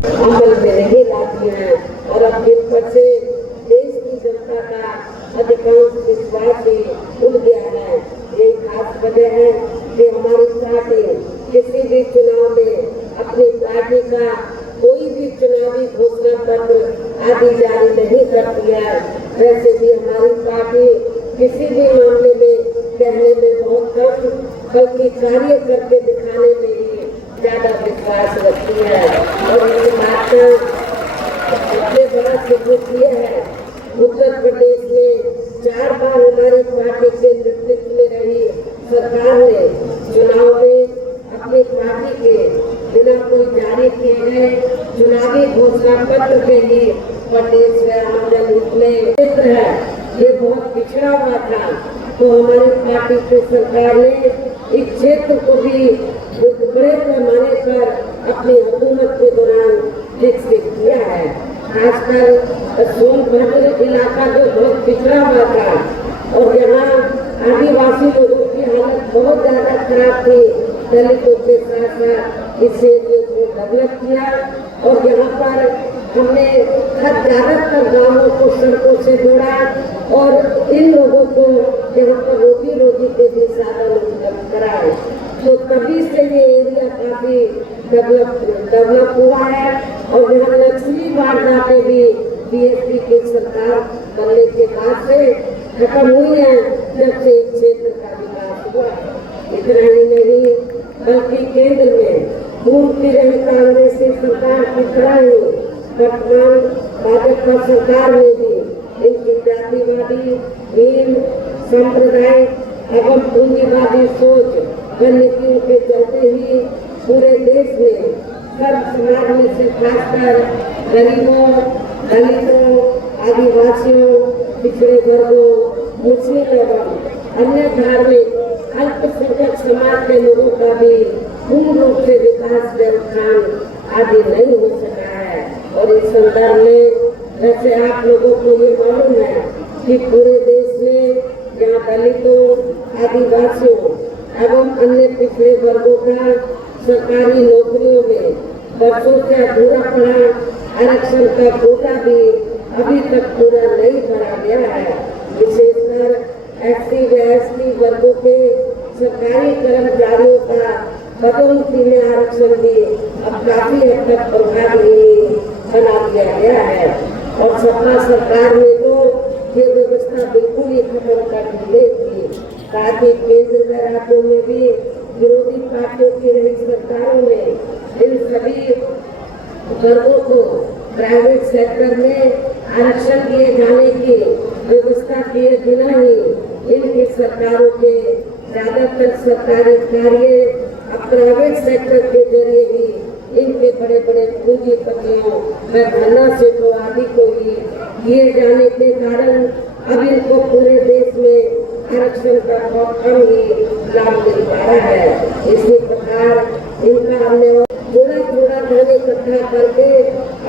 अमल में नहीं लाती हैं और अब दिन भर से देश की जनता का अधिकांश विश्वास ही उड़ गया है। यही खास वजह है कि हमारी पार्टी किसी भी चुनाव में अपनी पार्टी का कोई भी चुनावी घोषणा पत्र आदि जारी नहीं करती है। वैसे भी हमारी पार्टी किसी भी मामले में कहने में बहुत कम बल्कि कार्य करके दिखाने में ही ज्यादा विश्वास रखती है। और इस बात का सबसे बड़ा सबूत ये है, उत्तर प्रदेश में 4 बार हमारी पार्टी के नेतृत्व में रही सरकार ने चुनाव में अपनी पार्टी के बिना कोई जारी किए गए चुनावी घोषणा पत्र के ही प्रदेश में आमदन में क्षेत्र है ये बहुत पिछड़ा हुआ था, तो हमारी पार्टी की सरकार ने इस क्षेत्र को भी बड़े पैमाने पर अपनी हुकूमत के दौरान विकसित किया है। खासकर सोनभद्र इलाका जो बहुत पिछड़ा हुआ था और यहाँ आदिवासी लोगों की हालत बहुत ज्यादा खराब थी, दलितों के साथ साथ इस एरिया को डेवलप किया और यहाँ पर हमने ज्यादातर गाँवों को सड़कों से जोड़ा और इन लोगों को यहाँ पर रोजी के भी साधन उपलब्ध कराए। तो तभी से ये एरिया काफी डेवलप हुआ है और यहाँ नक्सली वारदातें भी बीएसपी की सरकार बनने के बाद से खत्म हुई है, जब से इस क्षेत्र का विकास हुआ। इतना ही नहीं बल्कि केंद्र में पूर्व की रही कांग्रेसी सरकार की तरह ही वर्तमान भाजपा सरकार में भी इनकी जातिवादी भीम सांप्रदायिक एवं पूंजीवादी सोच रणनीतियों के चलते ही पूरे देश में सर्व समाज में से खासकर गरीबों, दलितों, आदिवासियों, पिछड़े वर्गों, मुस्लिम एवं अन्य धार्मिक अल्पसंख्यक समाज के लोगों का भी पूर्ण रूप से विकास व उत्थान आदि नहीं हो सका है। और इस संदर्भ में वैसे आप लोगों को ये मालूम है कि पूरे देश में जहाँ दलितों, आदिवासियों एवं अन्य पिछड़े वर्गों का सरकारी नौकरियों में वर्षों से अधूरा पड़ा आरक्षण का कोटा भी अभी तक पूरा नहीं भरा गया है। विशेषकर एससी व एसटी वर्गों के सरकारी कर्मचारियों का पदोन्नति में आरक्षण भी अब काफी हद तक प्रभावी बना दिया गया है। और सपा सरकार ने तो ये व्यवस्था बिल्कुल ही खत्म कर दी थी, ताकि केंद्र व राज्यों में भी विरोधी पार्टियों की रही सरकारों में इन सभी वर्गों को प्राइवेट सेक्टर में आरक्षण दिए जाने की व्यवस्था किए बिना ही इनकी सरकारों के ज्यादातर सरकारी कार्य प्राइवेट सेक्टर के जरिए ही इनके बड़े बड़े पूंजीपतियों व धनासेठों आदि को ही किए जाने के कारण अब इनको पूरे देश में आरक्षण का बहुत कम ही लाभ मिल पा रहा है। इसी प्रकार इनका हमने थोड़ा धन इकट्ठा करके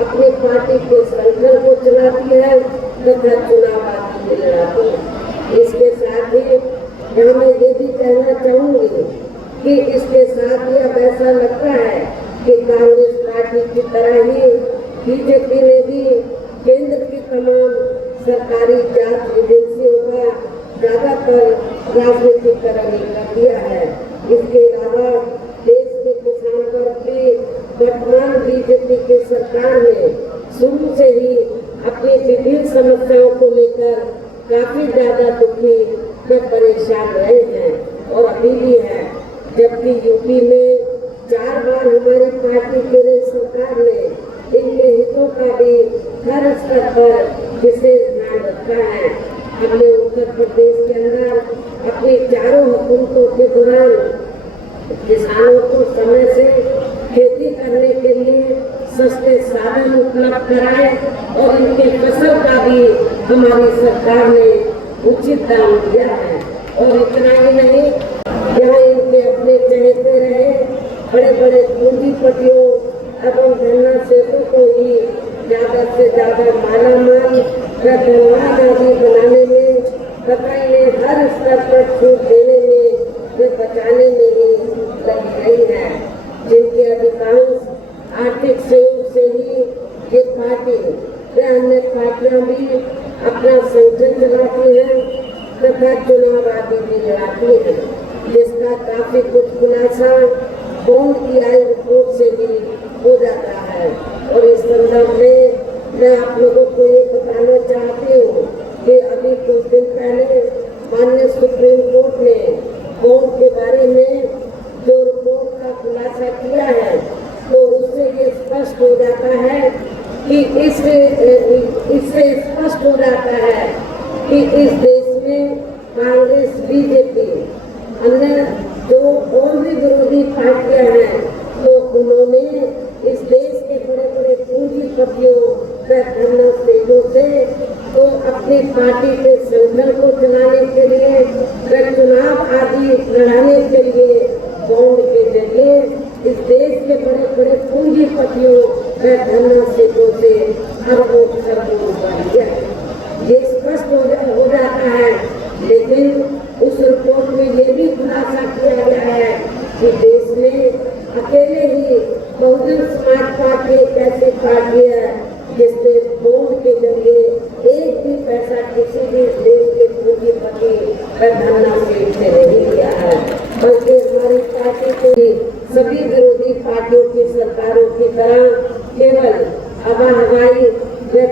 अपनी पार्टी के संगठन को चलाती है तथा चुनाव आदि लड़ाती है। इसके साथ ही मैं ये भी कहना चाहूंगी कि इसके साथ ही अब ऐसा लगता है कि कांग्रेस पार्टी की तरह ही बीजेपी ने भी केंद्र की तमाम सरकारी जांच एजेंसियों का ज्यादातर राजनीतिकरण कर दिया है। इसके अलावा देश के किसान वर्ग भी वर्तमान बीजेपी की सरकार में शुरू से ही अपनी विभिन्न समस्याओं को लेकर काफी ज्यादा दुखी व परेशान रहे हैं और अभी भी है। जबकि यूपी में 4 बार हमारी पार्टी की सरकार ने इनके हितों का भी हर स्तर पर विशेष ध्यान रखा है। हमने उत्तर प्रदेश के अंदर अपनी चारों हुकूमतों के दौरान किसानों को समय से खेती करने के लिए सस्ते साधन उपलब्ध कराए और इनकी फसल का भी हमारी सरकार ने उचित दाम दिया है। और इतना ही नहीं, यहाँ इनके अपने चहेते रहे बड़े बड़े पूंजीपतियों एवं धनासेठों को ही ज्यादा से ज्यादा मालामाल व धनवान आदि बनाने में तथा इन्हें हर स्तर पर छूट देने में व बचाने में ही लगी रही है, जिनके अधिकांश आर्थिक सहयोग से ही पार्टियां भी अपना संगठन चलाती हैं तथा चुनाव आदि भी लड़ाती हैं, जिसका काफी कुछ खुलासा बॉन्ड की आई रिपोर्ट से भी हो जाता है। और इस संदर्भ में मैं आप लोगों को ये बताना चाहती हूँ कि अभी कुछ दिन पहले माननीय सुप्रीम कोर्ट ने बॉन्ड के बारे में जो रिपोर्ट का खुलासा किया है, तो उससे ये स्पष्ट हो जाता है कि इससे स्पष्ट हो जाता है कि इस देश में कांग्रेस, बीजेपी, अन्य जो और भी विरोधी पार्टियां हैं, तो उन्होंने इस देश के बड़े बड़े पूंजीपतियों व धनसेठों से तो अपनी पार्टी के संगठन को चलाने के लिए व चुनाव आदि लड़ाने के लिए बॉन्ड के जरिए इस देश के बड़े बड़े पूंजीपतियों व धनसेठों से अरबों खरबों रुपया लिया। ये स्पष्ट हो जाता है। लेकिन उस रिपोर्ट में ये भी खुलासा किया गया है कि देश में अकेले ही बहुजन समाज पार्टी एक ऐसी पार्टी है जिसने बॉन्ड के जरिए एक भी पैसा किसी भी देश के पूंजीपति व धनसेठ से नहीं लिया है, बल्कि हमारी पार्टी को सभी विरोधी पार्टियों की सरकारों की तरह केवल हवाई व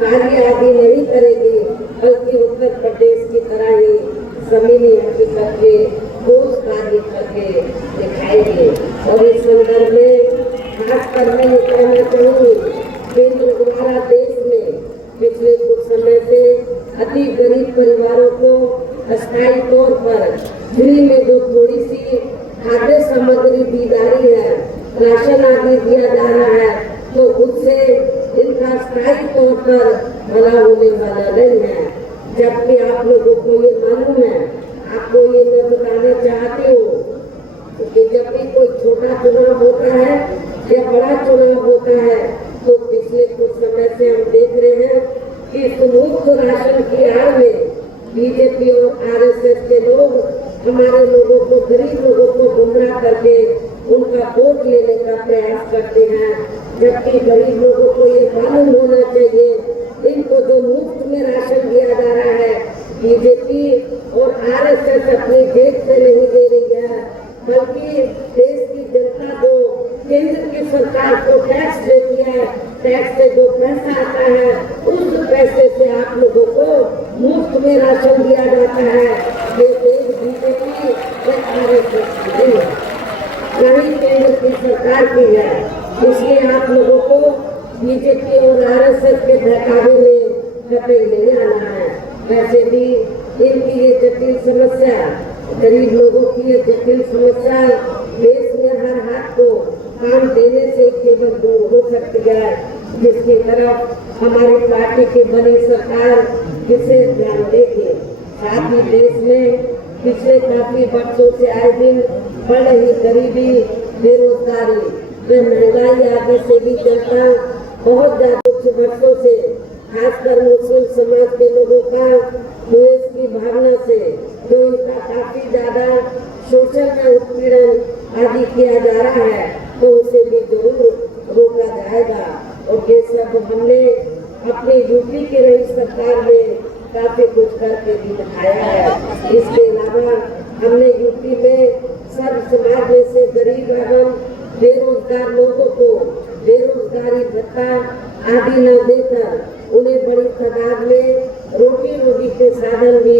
कार्य आदि नहीं करेगी, बल्कि उत्तर प्रदेश की तरह ही जमीनी हकीकत के ठोस कार्य करके दिखाएगी। और इस संदर्भ में खासकर मैं ये कहना चाहूँगी, केंद्र द्वारा देश में पिछले कुछ समय से अति गरीब परिवारों को अस्थायी तौर पर फ्री में जो थोड़ी सी खाद्य सामग्री दी जा रही है, राशन आदि दिया जा रहा है, तो उससे इनका स्थायी तौर पर भला होने वाला नहीं है। जबकि आप लोगों को ये मालूम है, आपको ये मैं बताना चाहती हूँ कि जब भी कोई छोटा चुनाव होता है या बड़ा चुनाव होता है, तो पिछले कुछ समय से हम देख रहे हैं कि मुफ्त राशन की आड़ में बीजेपी और आरएसएस के लोग हमारे लोगों को, गरीब लोगों को गुमराह करके उनका वोट लेने का प्रयास करते हैं। जबकि गरीब लोगों को ये मालूम होना चाहिए, इनको जो मुफ्त में राशन दिया जा रहा है, बीजेपी और आरएसएस अपनी जेब से नहीं दे रही है, बल्कि देश की जनता जो केंद्र की सरकार को टैक्स देती है, टैक्स से जो पैसा आता है, उस पैसे से आप लोगों को मुफ्त में राशन दिया जाता है। ये देश बीजेपी और आरएसएस की नहीं है, नहीं केंद्र की सरकार की है। इसलिए आप लोगों को बीजेपी और आरएसएस के बहकावे में कतई नहीं आना है। वैसे भी इनकी ये जटिल समस्या, गरीब लोगों की ये जटिल समस्या देश में हर हाथ को काम देने से केवल दूर हो सकती है, जिसकी तरफ हमारी पार्टी की बनी सरकार विशेष ध्यान देगी। साथ ही देश में पिछले काफी वर्षों से आए दिन बढ़ रही गरीबी, बेरोजगारी व महंगाई आदि से भी जनता बहुत ज्यादा कुछ वर्षों से, खासकर मुस्लिम समाज के लोगों का द्वेष की भावना से जो इनका काफी ज्यादा शोषण व उत्पीड़न आदि किया जा रहा है, तो उसे भी जरूर रोका जाएगा। और ये सब हमने अपने यूपी की रही सरकार में काफी कुछ करके भी दिखाया है। इसके अलावा हमने यूपी में सर्व समाज में से गरीब एवं बेरोजगार लोगों को बेरोजगारी भत्ता आदि न देकर उन्हें बड़ी तादाद में रोटी के साधन भी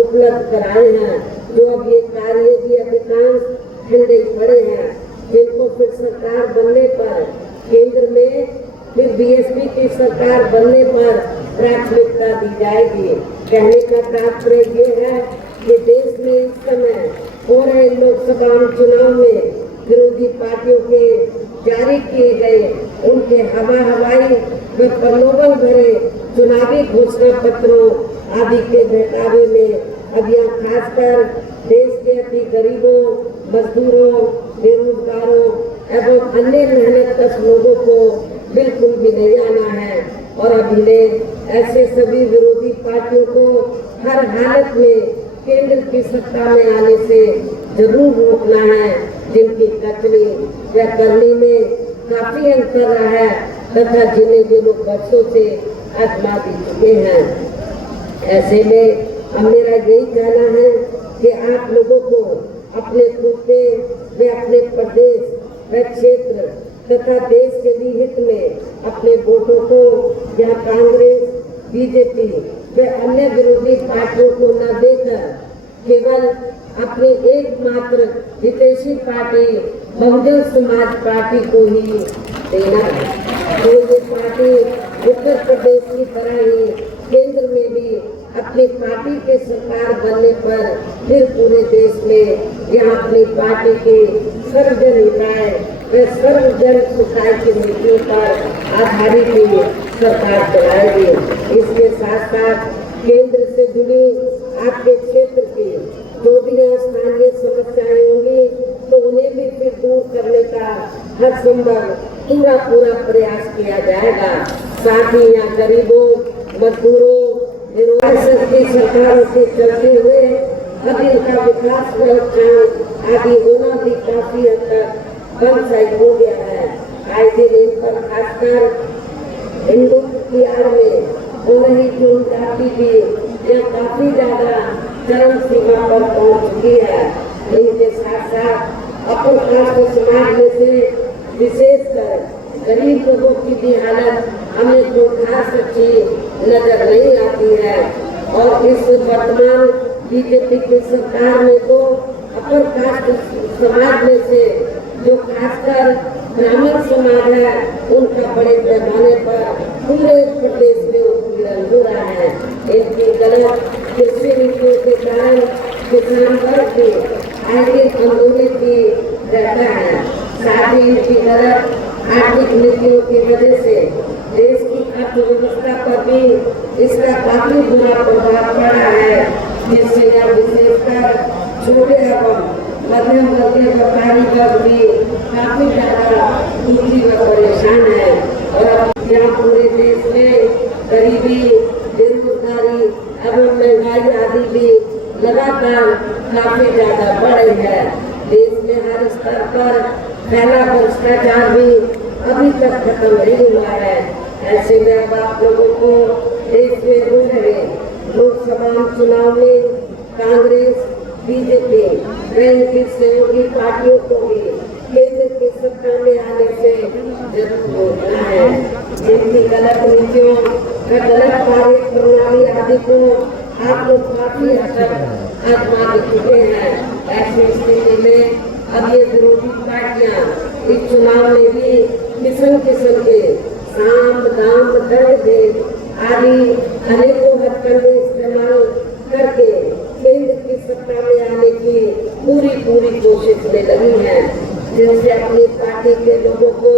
उपलब्ध कराए हैं, जो अब ये कार्य भी अधिकांश ठंडे पड़े हैं, जिनको फिर सरकार बनने पर केंद्र में फिर बीएसपी की सरकार बनने पर प्राथमिकता दी जाएगी। कहने का तात्पर्य ये है कि देश में इस समय हो रहे लोकसभा चुनाव में विरोधी पार्टियों के जारी किए गए उनके हवाई व प्रलोभन भरे चुनावी घोषणा पत्रों आदि के बहकावे में अब यहाँ खासकर देश के अति गरीबों, मजदूरों, बेरोजगारों एवं अन्य मेहनतकश लोगों को बिल्कुल भी नहीं आना है। और अब इन्हें ऐसे सभी विरोधी पार्टियों को हर हालत में केंद्र की सत्ता में आने से जरूर रोकना है, जिनकी कथनी या करनी में काफी अंतर रहा है तथा जिन्हें ये लोग वर्षों से आजमा भी चुके हैं। ऐसे में अब मेरा यही कहना है कि आप लोगों को अपने सूबे व अपने प्रदेश व क्षेत्र तथा देश के भी हित में अपने वोटों को जहाँ कांग्रेस, बीजेपी व अन्य विरोधी पार्टियों को न देकर केवल अपनी एकमात्र हितैषी पार्टी बहुजन समाज पार्टी को ही देना है। तो ये पार्टी उत्तर प्रदेश की तरह ही केंद्र में भी अपनी पार्टी के सरकार बनने पर फिर पूरे देश में यहाँ अपनी पार्टी की सर्वजन हिताय व सर्वजन सुखाय की नीतियों पर आधारित ही सरकार चलाएगी। इसके साथ साथ केंद्र से जुड़ी आपके क्षेत्र की जो भी यहाँ स्थानीय समस्याएं होंगी तो उन्हें भी फिर दूर करने का हर संभव पूरा प्रयास किया जाएगा। साथ ही यहाँ गरीबों, मजदूरों, की सरकारों से चलते हुए अब इनका विकास आदि होना भी काफी हद तक बंद हो गया है। आए दिन इन पर खासकर हिंदुत्व की आड़ में हो रही जो जाति भी यह काफी ज्यादा चरम सीमा पर पहुंच चुकी है। इनके साथ साथ अपर कास्ट समाज में से विशेषकर गरीब लोगों की भी हालत हमें तो खास अच्छी नजर नहीं आती है। और इस वर्तमान बीजेपी की सरकार में तो अपर कास्ट समाज में से जो खासकर ब्राह्मण समाज है उनका बड़े पैमाने पर पूरे प्रदेश में उत्पीड़न हो रहा है। इनकी गलत कृषि नीतियों के कारण किसान वर्ग भी आगे कमजोरी की रहता है। साथ ही इनकी गलत आर्थिक नीतियों की वजह से देश की अर्थव्यवस्था पर भी इसका काफी बुरा प्रभाव पड़ा है, जिससे यह विशेषकर छोटे एवं मध्यम वर्गीय व्यापारी वर्ग भी काफी ज्यादा दुखी व परेशान है। और यहाँ पूरे देश में गरीबी, बेरोजगारी एवं महंगाई आदि भी लगातार काफी ज्यादा बढ़ रही है। देश में हर स्तर पर फैला भ्रष्टाचार भी अभी तक खत्म नहीं हुआ है। ऐसे में अब आप लोगों को देश में हो रहे लोकसभा चुनाव में कांग्रेस, बीजेपी व इनकी सहयोगी पार्टियों को भी केंद्र की सत्ता में आने से जरूर रोकना है। जिनकी गलत नीतियों व गलत कार्य प्रणाली आदि को आप लोग काफी हद तक आजमा चुके हैं। ऐसी स्थिति में अब ये विरोधी पार्टियां इस चुनाव में भी किस्म किस्म के साम, दाम, दंड भेद आदि अनेकों हथकंडे इस्तेमाल करके केंद्र की सत्ता में आने की पूरी कोशिश में लगी है, जिनसे अपनी पार्टी के लोगों को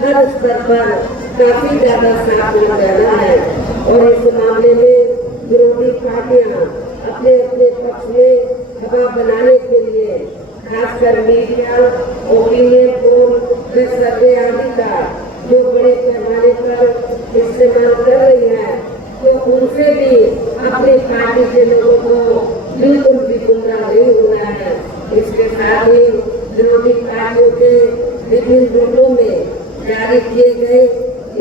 हर स्तर पर काफी ज्यादा सावधान रहना है। और इस मामले में विरोधी पार्टियां अपने अपने पक्ष में हवा बनाने के लिए खासकर मीडिया, ओपिनियन पोल व सर्वे आदि का जो बड़े पैमाने पर इस्तेमाल कर रही है, तो उनसे भी अपनी पार्टी के लोगों को बिल्कुल भी गुमराह नहीं होना है। इसके साथ ही विरोधी पार्टियों के विभिन्न रूपों में जारी किए गए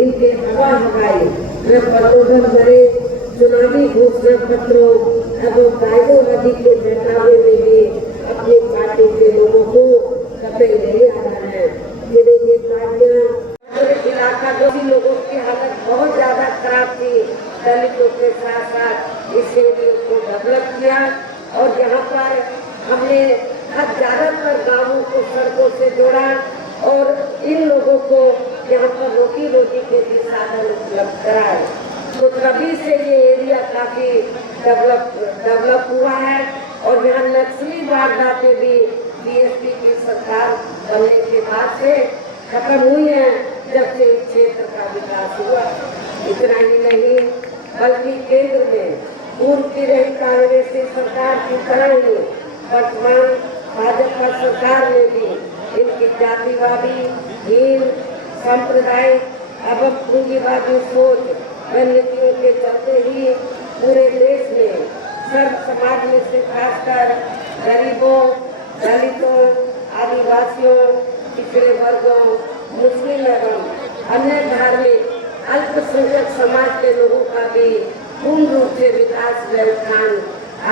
इनके हवाई व प्रलोभन भरे चुनावी घोषणा पत्रों एवं वायदों आदि के बहकावे में भी अपनी पार्टी के लोगों को कतई नहीं आना है। ये पार्टियां इलाका जो भी लोगों की हालत बहुत ज्यादा खराब थी, दलितों के साथ साथ इस एरिया को डेवलप किया और यहाँ पर हमने ज्यादातर गांवों को सड़कों से जोड़ा और इन लोगों को यहाँ पर रोटी के भी साधन उपलब्ध कराए। तो तभी से ये एरिया काफी डेवलप हुआ है और यहाँ नक्सली वारदातें भी बीएसपी की सरकार बनने के बाद से खत्म हुई है, जब से इस क्षेत्र का विकास हुआ। इतना ही नहीं बल्कि केंद्र में पूर्व की रही कांग्रेसी सरकार की तरह ही वर्तमान भाजपा सरकार ने भी इनकी जातिवादी, हीन संप्रदाय एवं पूंजीवादी सोच व नीतियों के चलते ही पूरे देश में सर्व समाज में से खासकर गरीबों, दलितों, आदिवासियों, पिछड़े वर्गों, मुस्लिम एवं अन्य धार्मिक अल्पसंख्यक समाज के लोगों का भी पूर्ण रूप से विकास व उत्थान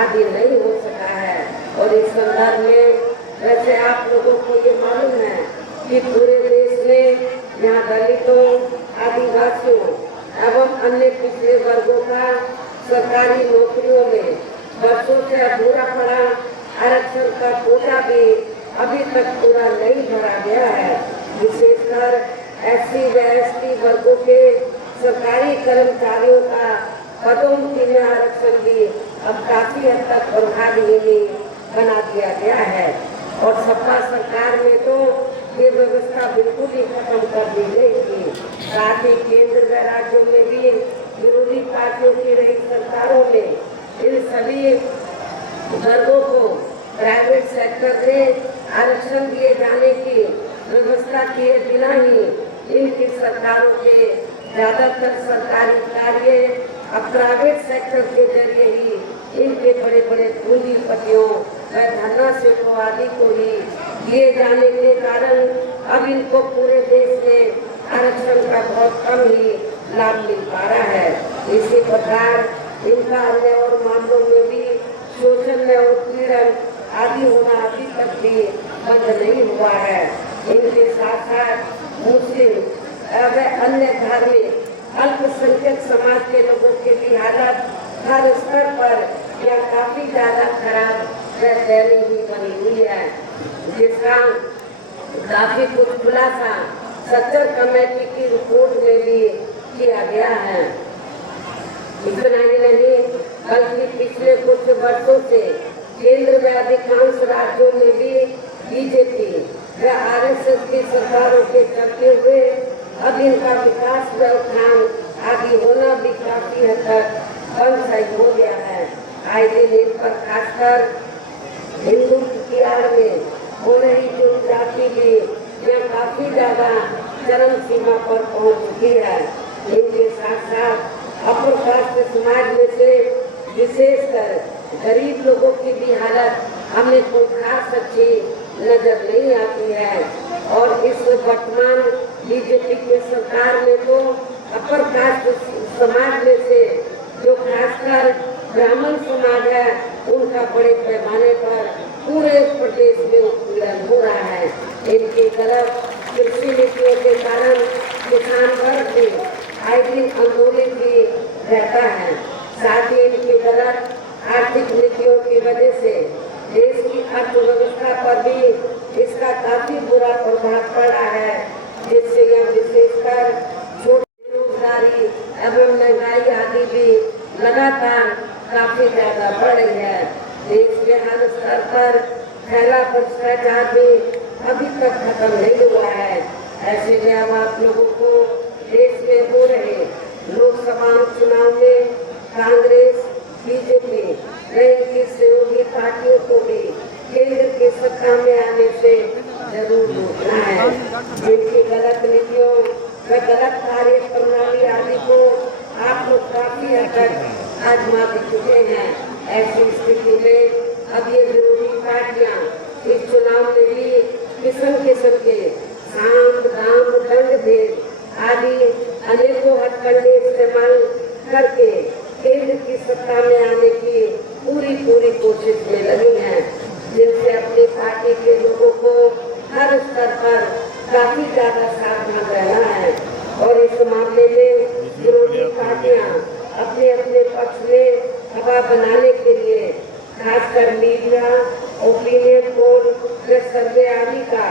आदि नहीं हो सका है। और इस संदर्भ में वैसे आप लोगों को ये मालूम है कि पूरे देश में यहाँ दलितों, आदिवासियों एवं अन्य पिछड़े वर्गों का सरकारी नौकरियों में वर्षों से अधूरा पड़ा आरक्षण का कोटा भी अभी तक पूरा नहीं भरा गया है। विशेषकर SC व ST वर्गों के सरकारी कर्मचारियों का पदोन्नति में आरक्षण भी अब काफी हद तक प्रभावी बना दिया गया है। और सपा सरकार में तो ये व्यवस्था बिल्कुल ही खत्म कर दी गई थी। साथ ही केंद्र व राज्यों में भी विरोधी पार्टियों की रही सरकारों ने इन सभी वर्गों को प्राइवेट सेक्टर में आरक्षण दिए जाने की व्यवस्था किए बिना ही इनकी सरकारों के ज्यादातर सरकारी कार्य अब प्राइवेट सेक्टर के जरिए ही इनके बड़े बड़े पूंजीपतियों व धनराशियों आदि को ही दिए जाने के कारण अब इनको पूरे देश में आरक्षण का बहुत कम ही लाभ मिल पा रहा है। इसी प्रकार इनका अन्य और मामलों में भी शोषण व उत्पीड़न आदि होना अभी तक भी बंद नहीं हुआ है। इनके साथ साथ मुस्लिम व अन्य धार्मिक अल्पसंख्यक समाज के लोगों की भी हालत हर स्तर पर यह काफी ज्यादा खराब व दयनीय बनी हुई है, जिसका काफी कुछ खुलासा सच्चर कमेटी की रिपोर्ट में भी किया गया है। इतना ही नहीं बल्कि पिछले कुछ वर्षों से केंद्र में अधिकांश राज्यों में भी बीजेपी व RSS की सरकारों के चलते हुए अब इनका विकास व उत्थान आदि होना भी काफी हद तक बंद हो गया है। आए दिन इन पर खासकर हिंदू की आड़ में हो रही जो जाति भी यह काफी ज्यादा चरम सीमा पर पहुंच चुकी है। इनके साथ साथ अपर कास्ट समाज में से विशेषकर गरीब लोगों की भी हालत हमें कोई खास अच्छी नजर नहीं आती है। और इस वर्तमान बीजेपी के सरकार में तो अपर कास्ट समाज में से जो खासकर ब्राह्मण समाज है उनका बड़े पैमाने पर पूरे प्रदेश में उत्पीड़न हो रहा है। इनकी तरफ कृषि नीतियों के कारण किसान वर्ग भी आए दिन आंदोलित भी रहता है। साथ ही इनकी गलत आर्थिक नीतियों की वजह से देश की अर्थव्यवस्था पर भी इसका काफी बुरा प्रभाव पड़ा है, जिससे यह विशेषकर छोटी बेरोजगारी एवं महंगाई आदि भी लगातार काफी ज्यादा बढ़ रही है। देश के हर स्तर पर फैला भ्रष्टाचार भी अभी तक खत्म नहीं हुआ है। ऐसे में अब आप लोगों को देश में हो रहे लोकसभा चुनाव में कांग्रेस, बीजेपी की सहयोगी पार्टियों को भी केंद्र की सत्ता में आने से जरूर रोकना है। जिनकी गलत नीतियों व गलत कार्य प्रणाली आदि को आप लोग काफी हद तक आजमा भी चुके हैं। ऐसी स्थिति में अब ये विरोधी पार्टियां इस चुनाव में भी किस्म किस्म के साम दाम दंड भेद आदि अनेकों हथकंडे इस्तेमाल करके केंद्र की सत्ता में आने की पूरी कोशिश में लगी हैं, जिनसे अपनी पार्टी के लोगों को हर स्तर पर काफी ज्यादा सावधान रहना है। और इस मामले में विरोधी पार्टियां अपने अपने पक्ष में हवा बनाने के लिए खासकर मीडिया, ओपिनियन पोल व सर्वे आदि का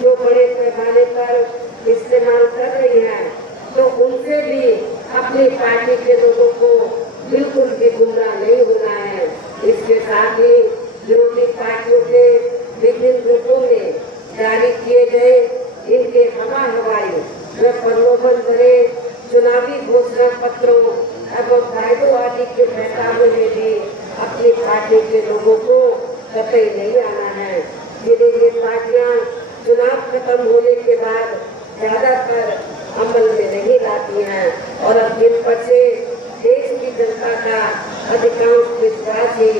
जो बड़े पैमाने पर इस्तेमाल कर रही हैं, तो उनसे भी अपनी पार्टी के लोगों को बिल्कुल भी गुमराह नहीं होना है। इसके साथ ही विरोधी पार्टियों के विभिन्न रूपों में जारी किए गए इनके हवाई व प्रलोभन भरे चुनावी घोषणा पत्रों एवं वायदों आदि के बहकावे में भी अपनी पार्टी के लोगों को कतई नहीं आना है। जिन्हें ये पार्टियां चुनाव खत्म होने के बाद ज्यादातर अमल में नहीं लाती हैं और अब जिन पर से देश की जनता का अधिकांश विश्वास ही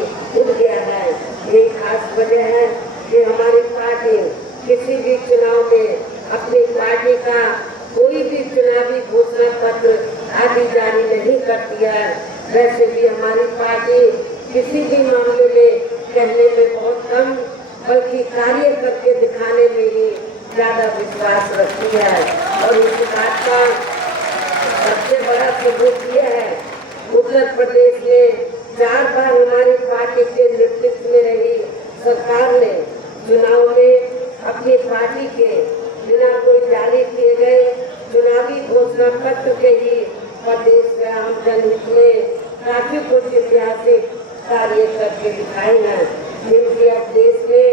उठ गया है। यही खास वजह है कि हमारी पार्टी किसी भी चुनाव में अपनी पार्टी का कोई भी चुनावी घोषणा पत्र करती है। वैसे भी हमारी पार्टी किसी भी मामले में कहने में बहुत कम बल्कि कार्य करके दिखाने में ही ज्यादा विश्वास रखती है। और इस बात का सबसे बड़ा सबूत यह है, उत्तर प्रदेश में 4 बार हमारी पार्टी के नेतृत्व में रही सरकार ने चुनाव में अपनी पार्टी के बिना कोई जारी किए गए चुनावी घोषणा पत्र के ही प्रदेश में आम जनहित में काफी कुछ ऐतिहासिक कार्य करके दिखाए हैं, क्योंकि अब देश में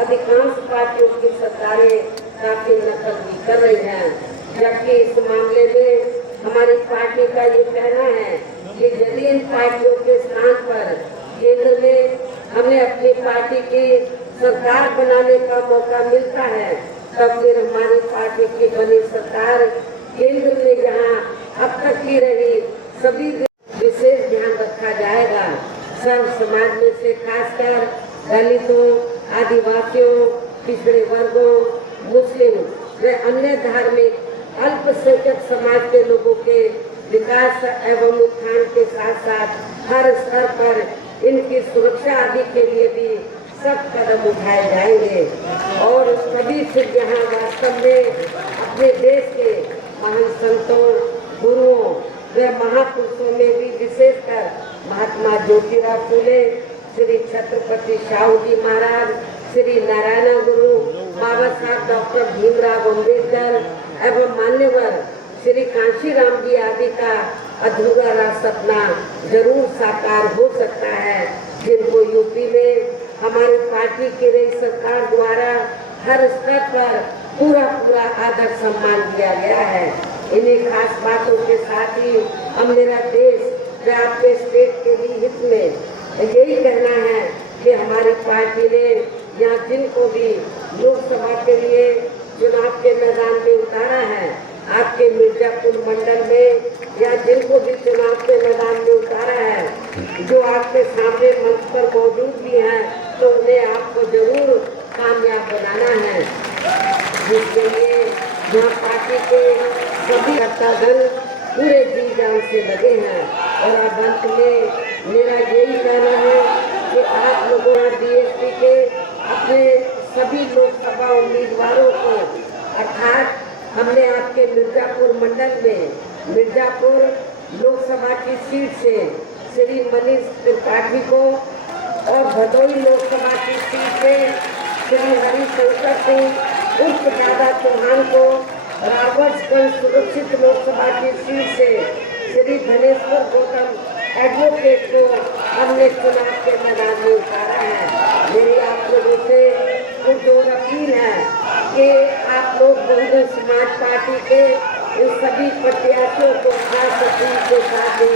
अधिकांश पार्टियों की सरकारें काफी नकल भी कर रही हैं। जबकि इस मामले में हमारी पार्टी का ये कहना है कि यदि इन पार्टियों के स्थान पर केंद्र में हमें अपनी पार्टी की सरकार बनाने का मौका मिलता है, तब फिर हमारी पार्टी की बनी सरकार केंद्र में जहां अब तक की रही सभी विशेष ध्यान रखा जाएगा। सर्व समाज में से खासकर दलितों, आदिवासियों, पिछड़े वर्गों, मुस्लिम व अन्य धार्मिक अल्पसंख्यक समाज के लोगों के विकास एवं उत्थान के साथ साथ हर स्तर पर इनकी सुरक्षा आदि के लिए भी सब कदम उठाए जाएंगे। और सभी से जहाँ वास्तव में अपने देश के महान संतों, गुरुओं व महापुरुषों में भी विशेषकर महात्मा ज्योतिराव फूले, श्री छत्रपति शाहू जी महाराज, श्री नारायण गुरु, बाबा साहब डॉक्टर भीमराव अम्बेडकर एवं मान्यवर श्री कांशीराम जी आदि का अधूरा रहा सपना जरूर साकार हो सकता है, जिनको यूपी में हमारी पार्टी की रही सरकार द्वारा हर स्तर पर पूरा आदर सम्मान दिया गया है। इन्हीं खास बातों के साथ ही हम मेरा देश व आपके स्टेट के भी हित में यही कहना है कि हमारी पार्टी ने यहाँ जिनको भी लोकसभा के लिए चुनाव के मैदान में उतारा है, आपके मिर्जापुर मंडल में या जिनको भी चुनाव के मैदान में उतारा है, जो आपके सामने मंच पर मौजूद भी हैं, तो उन्हें आपको जरूर कामयाब बनाना है। जिसके लिए यहाँ पार्टी के सभी कर्तागण पूरे जी जान से लगे हैं। और अब अंत में मेरा यही कहना है कि आप लोगों DSP के अपने सभी लोकसभा उम्मीदवारों को, अर्थात हमने आपके मिर्जापुर मंडल में मिर्जापुर लोकसभा की सीट से श्री मनीष त्रिपाठी को और भदोई लोकसभा की सीट से श्री हरिशंकर सिंह उर्फ दादा चौहान को, रावर्सगंज सुरक्षित लोकसभा की सीट से श्री धनेश्वर गौतम एडवोकेट को हमने चुनाव के मैदान में उतारा है। मेरी आप लोगों से पुरजोर अपील है कि आप लोग बहुजन समाज पार्टी के इन सभी प्रत्याशियों को खास अपील के साथ ही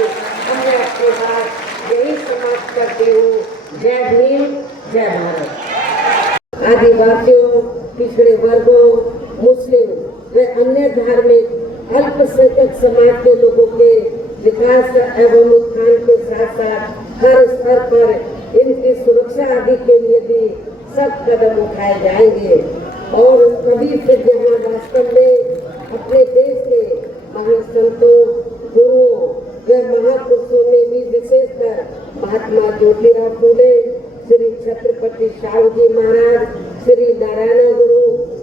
हमने अपनी बात यही समाप्त करती हूँ। जय भीम, जय भारत। आदिवासियों, पिछड़े वर्गों, मुस्लिम व अन्य धार्मिक अल्पसंख्यक समाज के लोगों के विकास एवं उत्थान के साथ साथ हर स्तर पर इनकी सुरक्षा आदि के लिए भी सब कदम उठाए जाएंगे। और सभी से जहाँ वास्तव में अपने देश के महान संतों, गुरुओं व महापुरुषों में भी विशेषकर महात्मा ज्योतिराव फूले, श्री छत्रपति शाहू जी महाराज, श्री नारायण गुरु,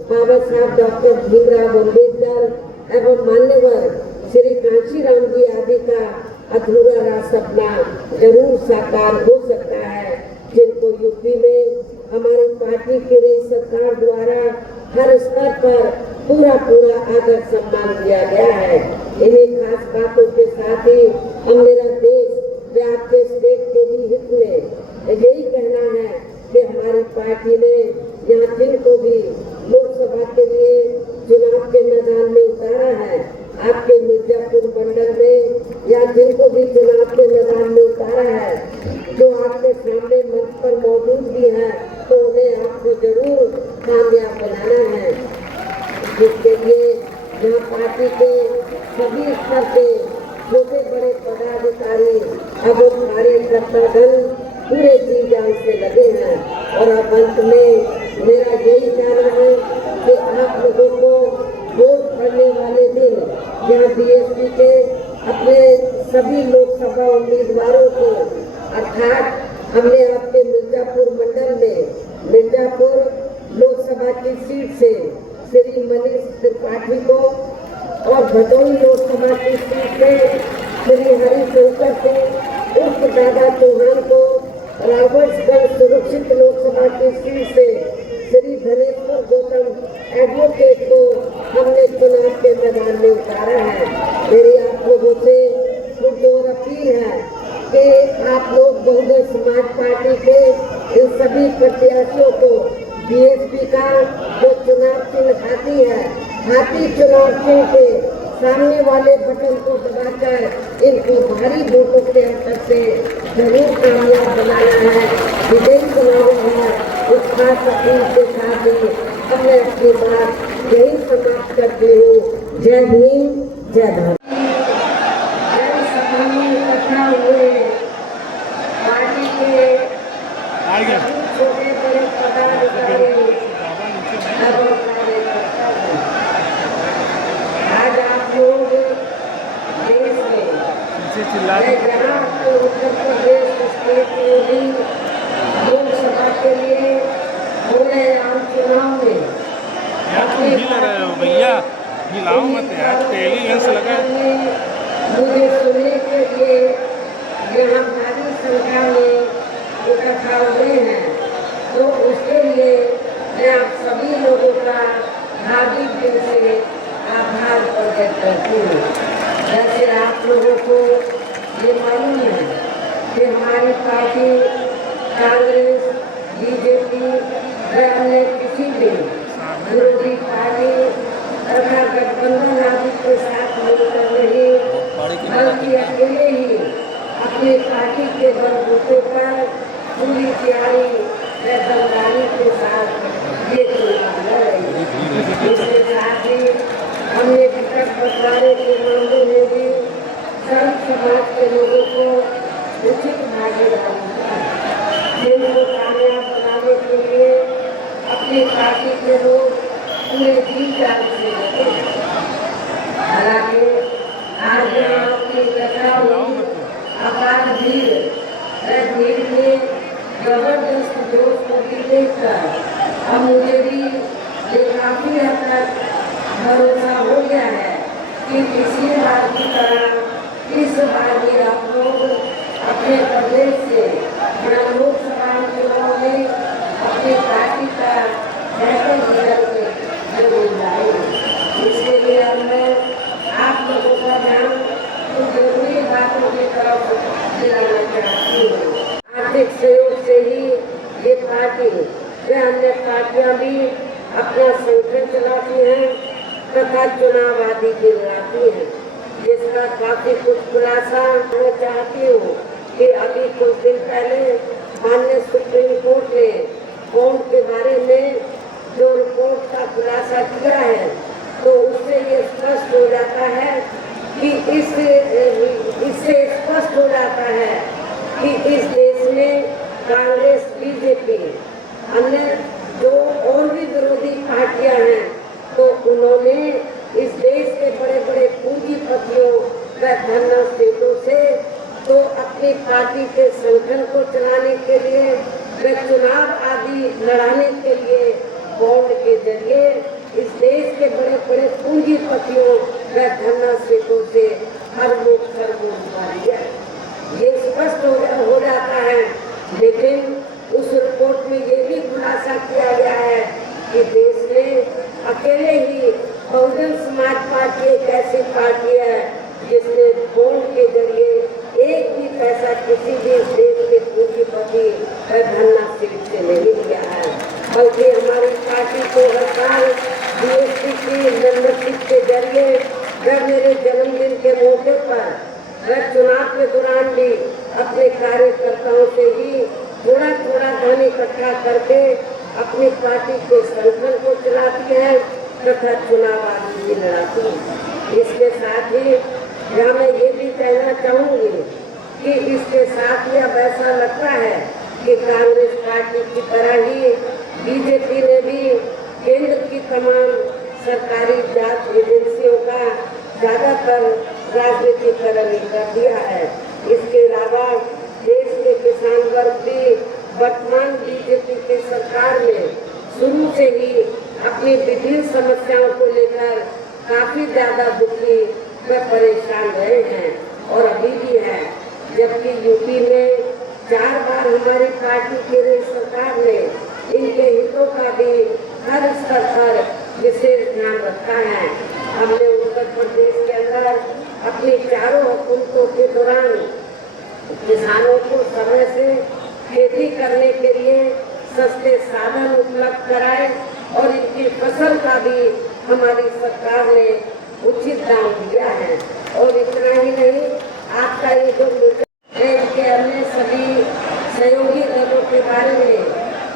बाबा साहब डॉक्टर भीमराव अम्बेडकर एवं मान्यवर श्री कांशीराम जी आदि का अधूरा रहा सपना जरूर साकार हो सकता है, जिनको यूपी में हमारी पार्टी की रही सरकार द्वारा हर स्तर पर पूरा आदर सम्मान दिया गया है। इन्हीं खास बातों के साथ ही हम मेरा देश व आपके स्टेट के भी हित में यही कहना है कि हमारी पार्टी ने यहाँ जिनको भी लोकसभा के लिए चुनाव के मैदान में उतारा है, आपके मिर्जापुर मंडल में या जिनको भी चुनाव के मैदान में उतारा है, जो आपके सामने मंच पर मौजूद भी है, तो उन्हें आपको जरूर कामयाब बनाना है। जिसके लिए यहाँ पार्टी के सभी स्तर के छोटे बड़े पदाधिकारी एवं कार्यकर्तागण पूरे जी जान से लगे हैं। और अब अंत में मेरा यही कहना है कि आप लोगों को वोट करने वाले दिन यहाँ DSP के अपने सभी लोकसभा उम्मीदवारों को, अर्थात हमने आपके मिर्जापुर मंडल में मिर्जापुर लोकसभा की सीट से श्री मनीष त्रिपाठी को और भदोही लोकसभा की सीट से श्री हरिशंकर सिंह उर्फ दादा चौहान को, रावतगंज सुरक्षित लोकसभा की सीट से श्री धनेश्वर गौतम एडवोकेट को हमने चुनाव के मैदान में उतारा है। मेरी आप लोगों से पुरजोर अपील है कि आप लोग बहुजन समाज पार्टी के इन सभी प्रत्याशियों को बीएसपी का जो चुनाव चिन्ह हाथी है, हाथी चुनाव चिन्ह के सामने वाले बटन को दबाकर इनको भारी वोटों के अंतर से जरूर कामयाब बनाना है, विजयी बनाना है। इस खास अपील के साथ ही मैं अपनी बात यही समाप्त करती हूँ। जय भीम, जय भारत। जनसभा में इकट्ठा हुए पार्टी के छोटे बड़े पदाधिकारी आज आप लोग देश में जहाँ उत्तर प्रदेश स्टेट में लोकसभा के लिए हो रहे आम चुनाव में भैया हिलाओ मत यार, टेलीविजन से लगा मुझे सुनने के लिए यहाँ भारी संख्या में इकट्ठा हुए हैं, तो उसके लिए मैं आप सभी लोगों का हार्दिक दिल से आभार प्रकट करती हूँ। जैसे आप लोगों को ये मालूम है कि हमारी पार्टी कांग्रेस, बीजेपी व अन्य किसी भी विरोधी पार्टी तथा गठबंधन आदि के साथ मिलकर नहीं, बल्कि अकेले ही अपनी पार्टी के बलबूते पर पूरी तैयारी व दमदारी के साथ ये चुनाव लड़ रही है। इसके साथ ही हमने टिकट बंटवारे के मामले में भी सर्व समाज के लोगों को उचित भागीदारी जिनको कामयाब बनाने के लिए अपनी पार्टी के लोग पूरे जी जान से लगे हैं। हालांकि आज आपकी कथा हुई अपार भीड़ में जबरदस्त जोश को देखकर अब मुझे भी ये काफी हद तक भरोसा हो गया है कि इसी बार की तरह इस बार भी आप लोग अपने प्रदेश से लोकसभा चुनाव में अपनी पार्टी का बेहतर रिजल्ट जरूर लाएंगे। इसके लिए अब मैं आप लोगों का ध्यान कुछ जरूरी बातों की तरफ दिलाना चाहती हूँ। आर्थिक सहयोग से ही ये पार्टी व अन्य पार्टियां भी अपना संगठन चलाती हैं तथा चुनाव आदि भी लड़ाती हैं, जिसका काफी कुछ खुलासा मैं चाहती हूँ कि अभी कुछ दिन पहले माननीय सुप्रीम कोर्ट ने बॉन्ड के बारे में जो रिपोर्ट का खुलासा किया है, तो उससे ये स्पष्ट हो जाता है कि इससे स्पष्ट हो जाता है कि इस देश में कांग्रेस, बीजेपी, अन्य जो और भी विरोधी पार्टियां हैं, तो उन्होंने इस देश के बड़े बड़े पूंजीपतियों व धनस्थितों से तो अपनी पार्टी के संगठन को चलाने के लिए व चुनाव आदि लड़ाने के लिए बॉन्ड के जरिए इस देश के बड़े बड़े पूंजीपतियों व धनस्थितों से खरबों उठा लिया। ये स्पष्ट हो जाता है। लेकिन उस रिपोर्ट में ये भी खुलासा किया गया है कि देश में अकेले ही बहुजन समाज पार्टी एक ऐसी पार्टी है जिसने बॉन्ड के जरिए एक भी पैसा किसी भी देश के पूंजीपति धनस्थित से नहीं लिया है, बल्कि हमारी पार्टी को हर साल बीएसपी की मेंबरशिप के जरिए मेरे जन्मदिन के मौके पर चुनाव के दौरान भी अपने कार्यकर्ताओं से ही थोड़ा थोड़ा धन इकट्ठा करके अपनी पार्टी के संगठन को चलाती है तथा चुनाव आदि भी लड़ाती है। इसके साथ ही यहाँ मैं ये भी कहना चाहूँगी कि इसके साथ ही अब ऐसा लगता है कि कांग्रेस पार्टी की तरह ही बीजेपी ने भी केंद्र की तमाम सरकारी जांच एजेंसियों का ज्यादातर राजनीतिकरण कर दिया है। इसके अलावा देश के किसान वर्ग भी वर्तमान बीजेपी की सरकार में शुरू से ही अपनी विभिन्न समस्याओं को लेकर काफी ज्यादा दुखी व परेशान रहे हैं और अभी भी है। जबकि यूपी में 4 बार हमारी पार्टी की रही सरकार ने इनके हितों का भी हर स्तर पर विशेष ध्यान रखा है। हमने उत्तर प्रदेश के अंदर अपनी चारों हुकूमतों के दौरान किसानों को समय से खेती करने के लिए सस्ते साधन उपलब्ध कराए और इनकी फसल का भी हमारी सरकार ने उचित दाम दिया है। और इतना ही नहीं, आपका ये जो देश के अन्य सभी सहयोगी दलों के बारे में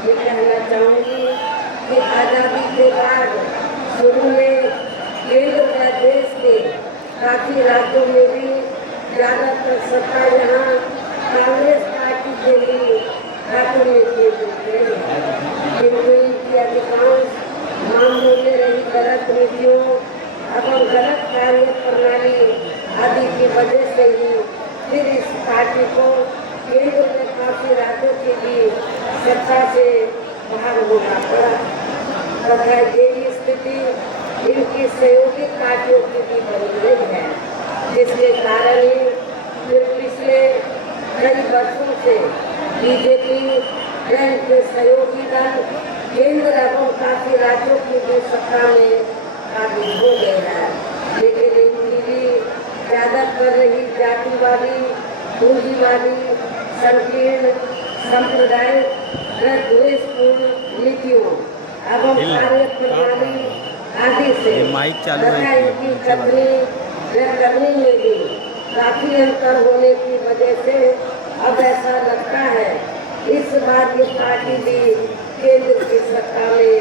ये कहना चाहूँगी कि आज़ादी के बाद शुरू में केंद्र व देश के काफी राज्यों में भी ज्यादातर सत्ता यहाँ कांग्रेस पार्टी के ही हाथों में किंतु इनकी अधिकांश मामलों में रही गलत नीतियों एवं गलत कार्य प्रणाली आदि की वजह से ही फिर इस पार्टी को केंद्र में काफी राज्यों की भी सत्ता से बाहर होना पड़ा तथा यही स्थिति इनकी सहयोगी पार्टियों की भी बनी रही है, जिसके कारण ही फिर पिछले कई वर्षों से बीजेपी के सहयोगी दल केंद्र एवं काफी राज्यों की भी सत्ता में काबिज हो गए हैं। लेकिन इनकी भी ज्यादा कर रही जातिवादी, पूंजीवादी, संकीर्ण, सांप्रदायिक व द्वेषपूर्ण नीतियों एवं कार्य प्रणाली आदि से तथा इनकी करनी में भी काफी अंतर होने की वजह से अब ऐसा लगता है इस बार ये पार्टी भी केंद्र की सत्ता में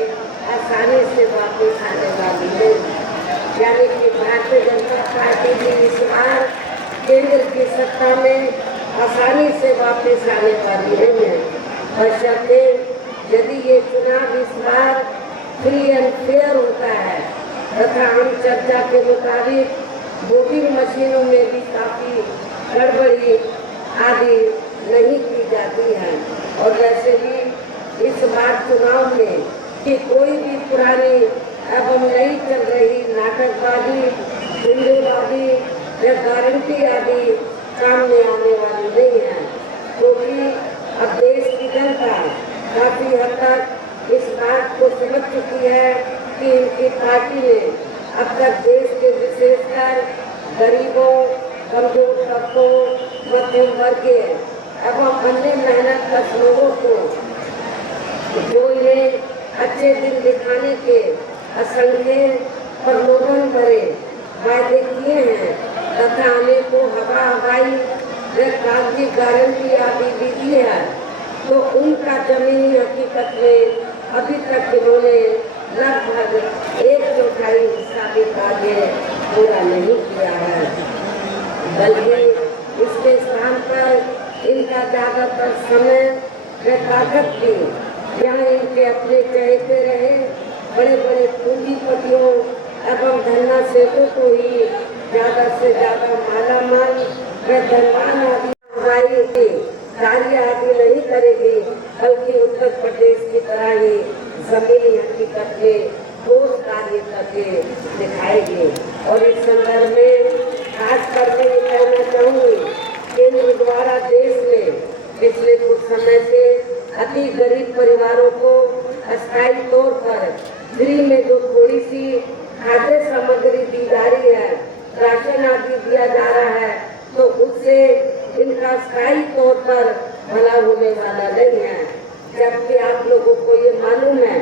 आसानी से वापस आने वाली है। यानी कि भारतीय जनता पार्टी भी इस बार केंद्र की सत्ता में आसानी से वापस आने वाली नहीं है। बशर्ते यदि ये चुनाव इस बार फ्री एंड फेयर होता है तथा हम चर्चा के मुताबिक वोटिंग मशीनों में भी काफी गड़बड़ी आदि नहीं की जाती है। और वैसे भी इस बार चुनाव में कि कोई भी पुरानी एवं नई चल रही नाटकबाजी, हिंदूवादी या गारंटी आदि सामने आने वाली नहीं है, क्योंकि अब देश की जनता काफी हद तक इस बात को समझ चुकी है कि इनकी पार्टी ने अब तक देश के विशेषकर गरीबों, कमजोर तबकों, मध्यम वर्गीय एवं अन्य मेहनतकश लोगों को जो इन्हें अच्छे दिन दिखाने के असंख्य प्रलोभन भरे वायदे किए हैं तथा अनेकों हवाई व कागजी गारंटी आदि भी दी है, तो उनका जमीनी हकीकत में अभी तक इन्होंने लगभग 1/4 हिस्सा भी कार्य पूरा नहीं किया है, बल्कि इसके स्थान पर इनका ज्यादातर समय व ताकत भी यहाँ इनके अपने चहेते रहे बड़े बड़े पूंजीपतियों एवं धन्नासेठों को ही ज्यादा से ज्यादा मालामाल व धनवान आदि कार्य आदि नहीं करेगी, बल्कि उत्तर प्रदेश की तरह ही जमीनी हकीकत में ठोस कार्य करके दिखाएगी। और इस संदर्भ में खास करके ये कहना चाहूँगी, केंद्र द्वारा देश में पिछले कुछ समय से अति गरीब परिवारों को अस्थायी तौर पर फ्री में जो थोड़ी सी खाद्य सामग्री दी जा रही है, राशन आदि दिया जा रहा है, तो उससे इनका स्थायी तौर पर भला होने वाला नहीं है। जबकि आप लोगों को ये मालूम है,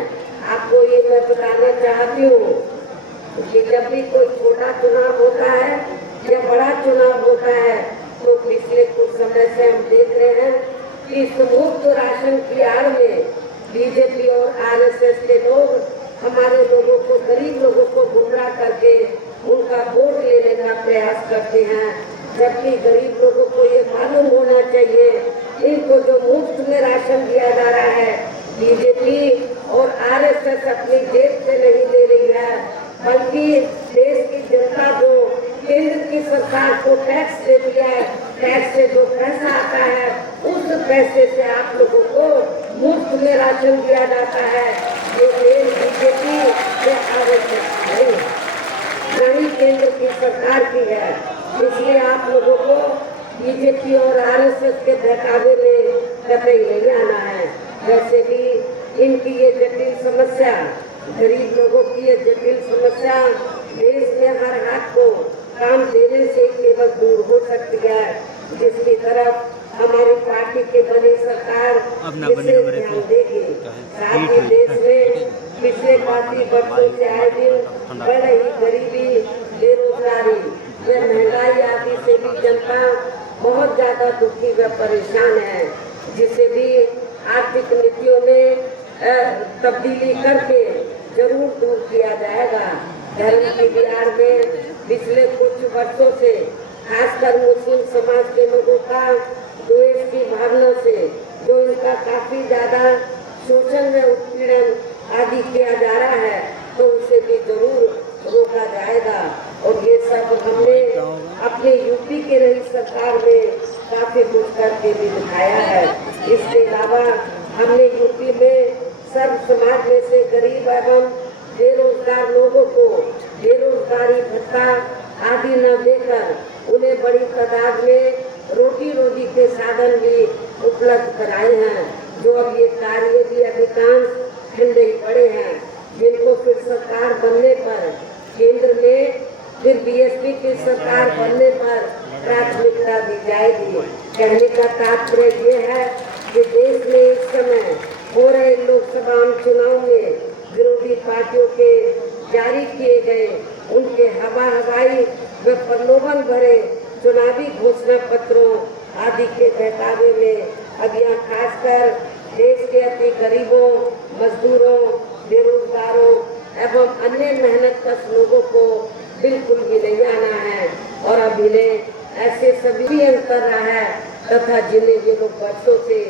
आपको ये मैं बताना चाहती हूँ कि जब भी कोई छोटा चुनाव होता है या बड़ा चुनाव होता है, तो पिछले कुछ समय से हम देख रहे हैं कि मुफ्त राशन की आड़ में बीजेपी और आरएसएस के लोग हमारे लोगों को, गरीब लोगों को गुमराह करके उनका वोट लेने का प्रयास करते हैं। जबकि गरीब लोगों को ये मालूम होना चाहिए, इनको जो मुफ्त में राशन दिया जा रहा है, बीजेपी और आरएसएस अपनी जेब से नहीं दे रही है, बल्कि देश की जनता जो केंद्र की सरकार पैसे से आप लोगों को मुफ्त में राशन दिया जाता है। ये देश बीजेपी या RSS नहीं, ना ही केंद्र की सरकार की है। इसलिए आप लोगों को बीजेपी और RSS के बहकावे में कतई नहीं आना है। वैसे भी इनकी ये जटिल समस्या, गरीब लोगों की ये जटिल समस्या देश में हर हाथ को काम देने से केवल दूर हो सकती है, जिसकी तरफ हमारी पार्टी की बनी सरकार विशेष ध्यान देगी। साथ ही देश में पिछले काफी वर्षों से आए दिन बढ़ रही गरीबी, बेरोजगारी व महंगाई आदि से भी जनता बहुत ज्यादा दुखी व परेशान है, जिसे भी आर्थिक नीतियों में तब्दीली करके जरूर दूर किया जाएगा। धर्म की बिहार में पिछले कुछ वर्षों से खासकर मुस्लिम समाज के लोगों का द्वेष की भावना से जो इनका काफी ज्यादा शोषण व उत्पीड़न आदि किया जा रहा है, तो उसे भी जरूर रोका जाएगा। और ये सब हमने अपने यूपी के रही सरकार में काफी कुछ करके भी दिखाया है। इसके अलावा हमने यूपी में सर्व समाज में से गरीब एवं बेरोजगार लोगों को बेरोजगारी भत्ता आदि न देकर उन्हें बड़ी तादाद में रोटी रोजी के साधन भी उपलब्ध कराए हैं, जो अब ये कार्य भी अधिकांश ठंडे पड़े हैं, जिनको फिर सरकार बनने पर केंद्र में फिर बीएसपी की सरकार बनने पर प्राथमिकता दी जाएगी। कहने का तात्पर्य ये है कि देश में इस समय हो रहे लोकसभा चुनाव में विरोधी पार्टियों के जारी किए गए उनके हवाई व प्रलोभन भरे चुनावी घोषणा पत्रों आदि के बहकावे में अब यहाँ खासकर देश के अति गरीबों, मजदूरों, बेरोजगारों एवं अन्य मेहनतकश लोगों को बिल्कुल भी नहीं आना है। और अब इन्हें ऐसे सभी कर रहा है तथा जिन्हें ये लोग वर्षों से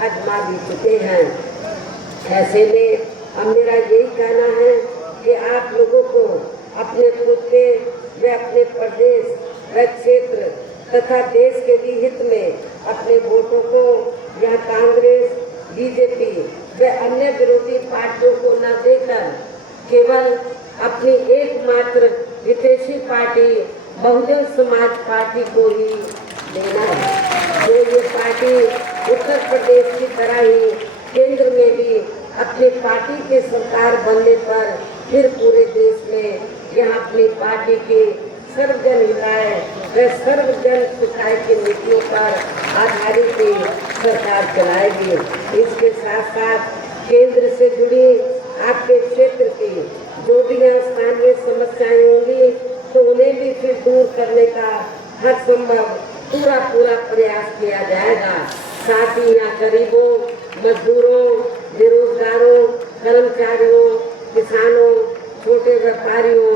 आजमा भी चुके हैं। ऐसे में अब मेरा यही कहना है कि आप लोगों को अपने खुद के व अपने प्रदेश व क्षेत्र तथा देश के भी हित में अपने वोटों को यह कांग्रेस, बीजेपी व अन्य विरोधी पार्टियों को न देकर केवल अपनी एकमात्र विदेशी पार्टी बहुजन समाज पार्टी को ही देना है, जो ये पार्टी उत्तर प्रदेश की तरह ही केंद्र में भी अपनी पार्टी के सरकार बनने पर फिर पूरे देश में यहाँ अपनी पार्टी की सर्वजन हिताय व सर्वजन सुखाय की नीतियों पर आधारित सरकार चलाएगी। इसके साथ साथ केंद्र से जुड़ी आपके क्षेत्र की जो भी यहाँ स्थानीय समस्याएं होंगी तो उन्हें भी फिर दूर करने का हर संभव पूरा प्रयास किया जाएगा। साथ ही यहाँ गरीबों, मजदूरों, बेरोजगारों, कर्मचारियों, किसानों, छोटे व्यापारियों